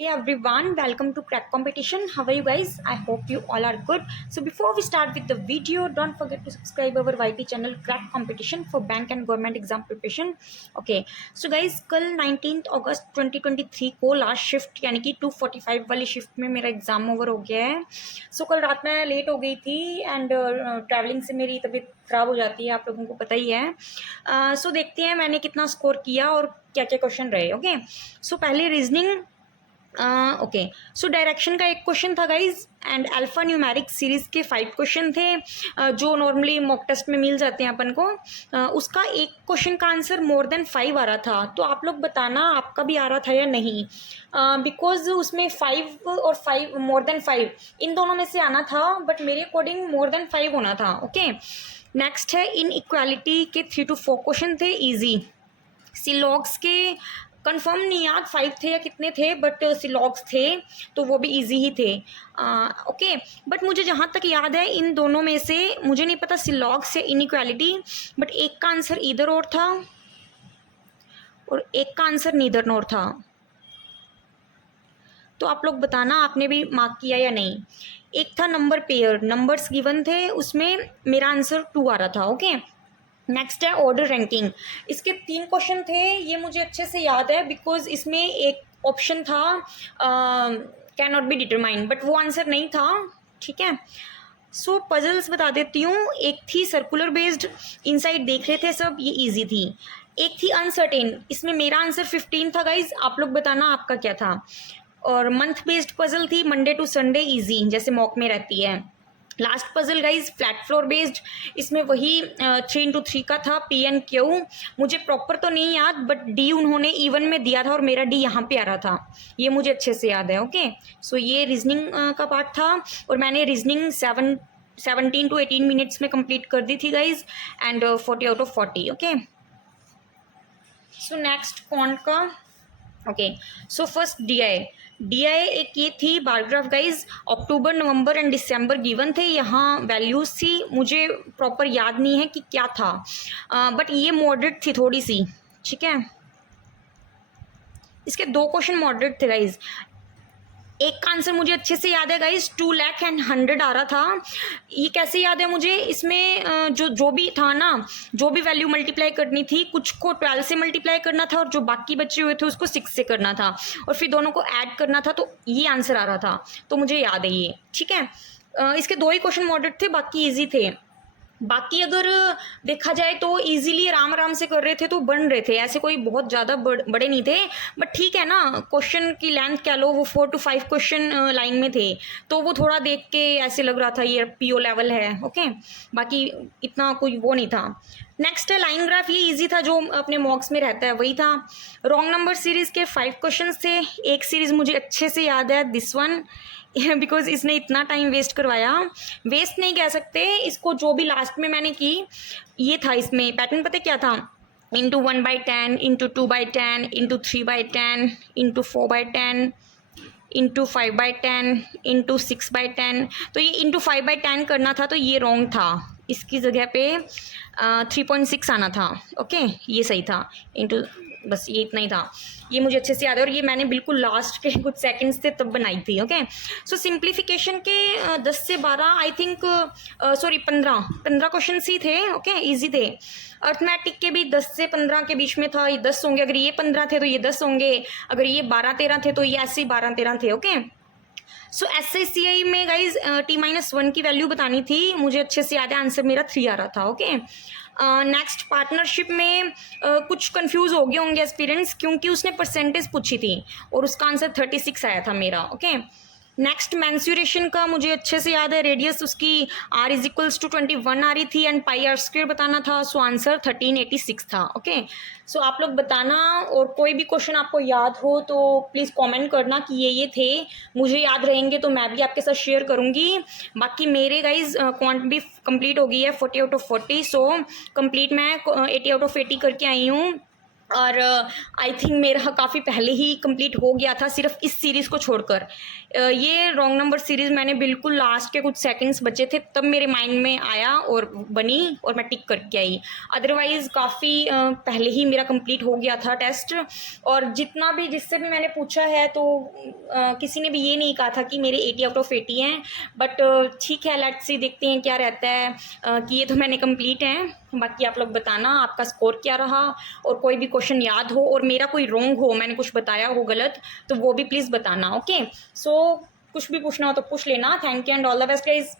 Hey everyone, welcome to Crack Competition. How are you guys? I hope you all are good. So before we start with the video, don't forget to subscribe our YT channel Crack Competition for bank and government exam preparation. Okay, so guys, कल 19 अगस्त 2023 को last shift यानी कि 2:45 वाली shift में मेरा exam over हो गया है. सो कल रात में लेट हो गई थी एंड ट्रैवलिंग से मेरी तबीयत ख़राब हो जाती है, आप लोगों को पता ही है. सो देखते हैं मैंने कितना स्कोर किया और क्या क्या क्वेश्चन रहे. ओके, सो पहले रीजनिंग. ओके, सो डायरेक्शन का एक क्वेश्चन था guys and alpha numeric series के 5 क्वेश्चन थे जो नॉर्मली मॉक टेस्ट में मिल जाते हैं अपन को. उसका एक क्वेश्चन का आंसर मोर देन 5 आ रहा था. तो आप लोग बताना आपका भी आ रहा था या नहीं, बिकॉज उसमें 5 और 5 मोर देन 5 इन दोनों में से आना था, बट मेरे अकॉर्डिंग मोर देन 5 होना था. ओके, नेक्स्ट है इन इक्वालिटी के 3 to 4 क्वेश्चन थे इजी. सिलॉग्स के कंफर्म नहीं याद 5 थे या कितने थे, बट सिलॉग्स थे तो वो भी इजी ही थे. ओके, बट मुझे जहाँ तक याद है इन दोनों में से मुझे नहीं पता सिलॉग्स या इनइक्वालिटी, बट एक का आंसर ईदर और था और एक का आंसर नीदर नॉर था. तो आप लोग बताना आपने भी मार्क किया या नहीं. एक था नंबर पेयर, नंबर्स गिवन थे, उसमें मेरा आंसर 2 आ रहा था. ओके, नेक्स्ट है ऑर्डर रैंकिंग. इसके 3 क्वेश्चन थे, ये मुझे अच्छे से याद है बिकॉज इसमें एक ऑप्शन था can not be determined, but वो आंसर नहीं था. ठीक है, सो पजल्स बता देती हूँ. एक थी सर्कुलर बेस्ड, इनसाइड देख रहे थे सब, ये इजी थी. एक थी अनसर्टेन, इसमें मेरा आंसर 15 था गाइज, आप लोग बताना आपका क्या था. और मंथ बेस्ड पजल थी, मंडे टू संडे इजी जैसे मॉक में रहती है. Last puzzle guys flat floor based, इसमें वही 3 into 3 का था, पी एन क्यू. मुझे प्रॉपर तो नहीं याद, बट डी उन्होंने इवन में दिया था और मेरा डी यहाँ पे आ रहा था, ये मुझे अच्छे से याद है. ओके, सो ये रीजनिंग का पार्ट था और मैंने रीजनिंग 17 to 18 मिनट्स में कंप्लीट कर दी थी guys and 40 out of 40. Okay, so next quant का. Okay, so first D I एक ये थी bar graph guys, October November and December given थे, यहाँ वैल्यूज थी, मुझे प्रॉपर याद नहीं है कि क्या था, बट ये मॉडरेट थी थोड़ी सी. ठीक है, इसके 2 क्वेश्चन मॉडरेट थे गाइज. एक का आंसर मुझे अच्छे से याद है गाइज, 2 लाख एंड 100 आ रहा था. ये कैसे याद है मुझे, इसमें जो भी था ना, जो भी वैल्यू मल्टीप्लाई करनी थी, कुछ को 12 से मल्टीप्लाई करना था और जो बाकी बचे हुए थे उसको 6 से करना था और फिर दोनों को ऐड करना था, तो ये आंसर आ रहा था. तो मुझे याद है ये. ठीक है, इसके 2 ही क्वेश्चन मॉडरेट थे, बाकी ईजी थे. बाकी अगर देखा जाए तो इजीली आराम आराम से कर रहे थे तो बन रहे थे, ऐसे कोई बहुत ज़्यादा बड़े नहीं थे. बट ठीक है ना, क्वेश्चन की लेंथ कह लो, वो 4 to 5 क्वेश्चन लाइन में थे, तो वो थोड़ा देख के ऐसे लग रहा था ये पीओ लेवल है. ओके, बाकी इतना कोई वो नहीं था. नेक्स्ट है लाइन ग्राफ, ये इजी था, जो अपने मॉक्स में रहता है वही था. रॉन्ग नंबर सीरीज के 5 क्वेश्चन थे. एक सीरीज मुझे अच्छे से याद है, दिस वन, बिकॉज इसने इतना टाइम वेस्ट करवाया. वेस्ट नहीं कह सकते इसको, जो भी लास्ट में मैंने की ये था. इसमें पैटर्न पता क्या था, into 1/10, into 2/10, into 3/10, into 4/10, into 5/10, into 6/10. तो ये इंटू 5/10 करना था, तो ये रॉन्ग था. इसकी जगह पे 3.6 आना था. ओके, ये सही था. इंटू, बस ये इतना ही था. ये मुझे अच्छे से याद है और ये मैंने बिल्कुल लास्ट के कुछ सेकंड्स थे तब बनाई थी. ओके, सो सिंप्लीफिकेशन के 10 से 12 आई थिंक, सॉरी 15 क्वेश्चन ही थे. ओके, इजी थे. अर्थमेटिक के भी 10 से 15 के बीच में था, ये 10 होंगे, अगर ये 15 थे तो ये 10 होंगे, अगर ये 12-13 थे तो ये ऐसे ही 12-13 थे. ओके, सो SICI में गाइज T-1 की वैल्यू बतानी थी, मुझे अच्छे से याद है, आंसर मेरा 3 आ रहा था. ओके, नेक्स्ट पार्टनरशिप में कुछ कंफ्यूज हो गए होंगे एस्पिरेंट्स, क्योंकि उसने परसेंटेज पूछी थी और उसका आंसर 36 आया था मेरा. ओके, नेक्स्ट मेंसुरेशन का मुझे अच्छे से याद है, रेडियस उसकी r = 21 आ रही थी एंड πr² बताना था, सो आंसर 1386 था. ओके, सो आप लोग बताना, और कोई भी क्वेश्चन आपको याद हो तो प्लीज़ कमेंट करना कि ये थे, मुझे याद रहेंगे तो मैं भी आपके साथ शेयर करूँगी. बाकी मेरे गाइज क्वांट भी कंप्लीट हो गई है 40 out of 40, सो कंप्लीट मैं 80 out of 80 करके आई हूँ. और आई थिंक मेरा काफ़ी पहले ही कंप्लीट हो गया था सिर्फ इस सीरीज़ को छोड़कर। ये रॉन्ग नंबर सीरीज़ मैंने बिल्कुल लास्ट के कुछ सेकंड्स बचे थे तब मेरे माइंड में आया और बनी और मैं टिक करके आई। अदरवाइज़ काफ़ी पहले ही मेरा कंप्लीट हो गया था टेस्ट। और जितना भी जिससे भी मैंने पूछा है तो किसी ने भी ये नहीं कहा था कि मेरे 80 आउट ऑफ 80 हैं। बट ठीक है, लेट्स सी, देखते हैं क्या रहता है। कि ये तो मैंने कंप्लीट हैं, बाकी आप लोग बताना आपका स्कोर क्या रहा। और कोई भी क्वेश्चन याद हो और मेरा कोई रॉन्ग हो, मैंने कुछ बताया हो गलत, तो वो भी प्लीज़ बताना। ओके, सो कुछ भी पूछना हो तो पूछ लेना। Thank you and all the best guys.